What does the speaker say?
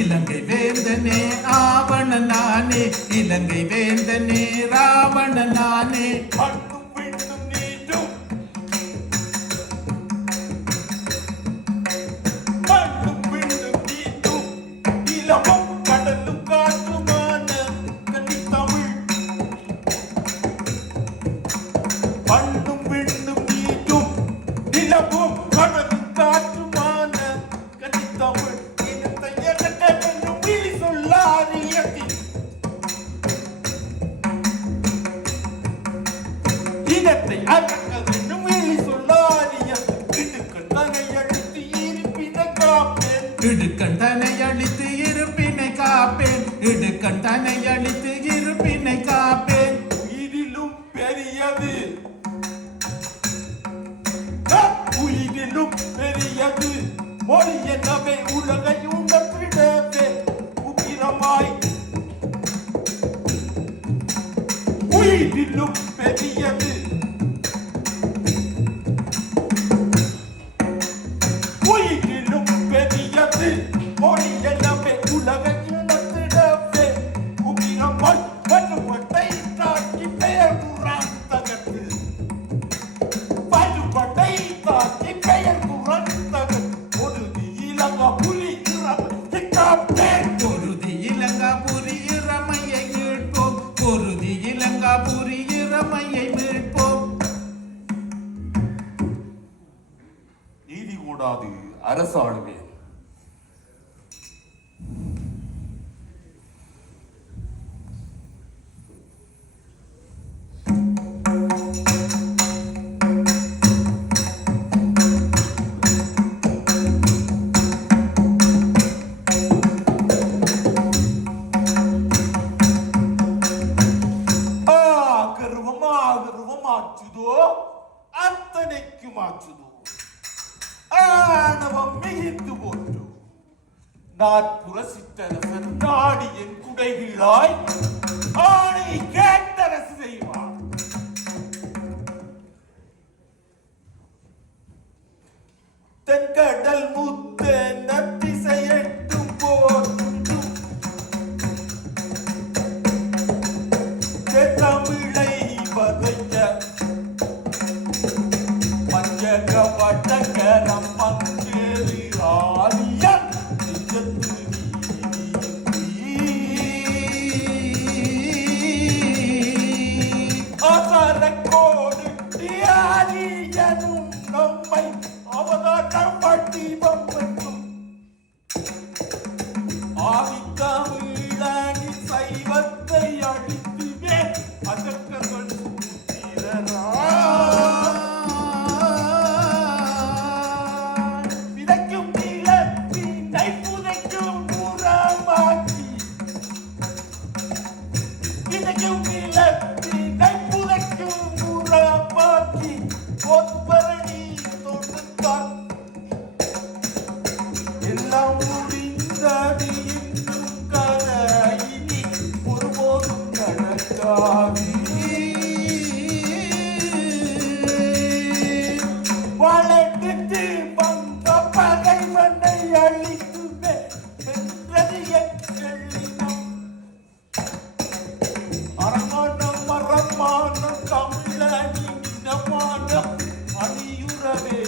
இலங்கை வேந்தனே ஆவணன் நானே, இலங்கை வேந்தனே ராவணன் நானே. மண்ணும் விண்ணும் நீட்டும் மண்ணும் விண்ணும் நீட்டும் இளமும் கடலும் காற்றுமான கன்னித்தமிழ். மண்ணும் விண்ணும் நீட்டும் இளமும் கடலும் காற்றுமான கன்னித்தமிழ். இனத்தை அடக்க வேண்டும் வெளி சொல்லாரிய இடுக்கண் தனை அழித்து இருப்பினை காப்பேன், இடுக்கண் தனை அழித்து இருப்பினை காப்பேன், இடுக்கண் தனை அழித்து இருப்பினை காப்பேன். உயிரிலும் பெரியது உயிரிலும் பெரியது மொழி எனவே உலகை உணர்த்திடவே உக்கிரமாய். உயிரிலும் பெரியது உயிரிலும் பெரியது மொழி எனவே உலகை உணர்த்திடவே உக்கிரமாய். வலுவட்டை தாக்கி பெயர் குரான் தகர்த்து வலுவட்டை தாக்கி பெயர் குரான் தகர்த்து பொருதி இலங்கா புலி இறமை காப்பேன், பொருதி இலங்கா புரி இறமையை மீட்போம், பொருதி இலங்கா புரி இறமையை மீட்போம். நீதி கூடாது அரசாளுவேன். ஆச்சுதோ அத்தனைக்கும் ஆச்சுதோ ஆணவம் மிகுந்து போற்று. நாற்புற சிற்றரசன் நாடி என் குடைகளாய் ஆணை கேட்டரசு செய்வார். தென்கடல் முத்த நத்திசையட்டும் போற்றும் தமிழை வதைக்க பஞ்சகவட்டகரம் மங்கேறி ஆலியன் நிஜத்து அசரக்கோடு தியானியனும் நம்மை அவதாரம் பட்டி பம்பட்டும் ஆதித்தமிழனி சைவத்தை அழித்துவே அதற்கர்கள் விதைக்கும் நிலத்தினை புதைக்கும் புறமாக்கி விதைக்கும் நிலத்தினை புதைக்கும் புறமாக்கி பொற்பரணி தொடுத்தான் எல்லாம் முடிந்தது இன்னும் கரையினி ஒருபோதும் நடக்காது. வளர்த்து வந்த பகைவனை அழித்துவே வென்றது எங்களினம். அறமானம் மரமானம் தமிழனின் இனமானம் அணியுறவே